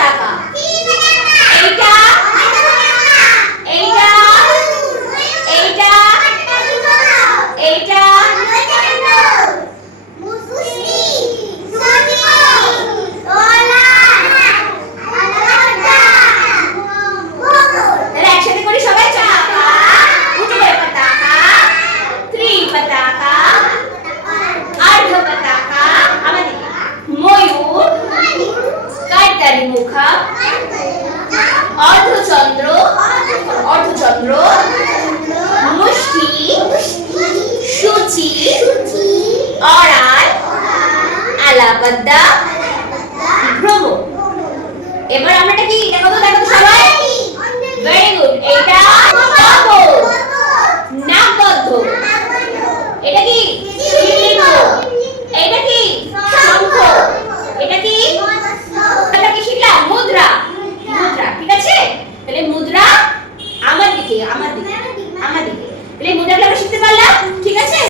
পতাকা এইটা এইটা এইটা এইটা একসাথে করি সবাই পতাকা উঠে পতাকা ত্রিপতাকা अर्ध पताका আমাদের ময়ূর কায়তারি মুখা অর্ধচন্দ্র মুষ্টি সূচি অরাল আলাপদ্দা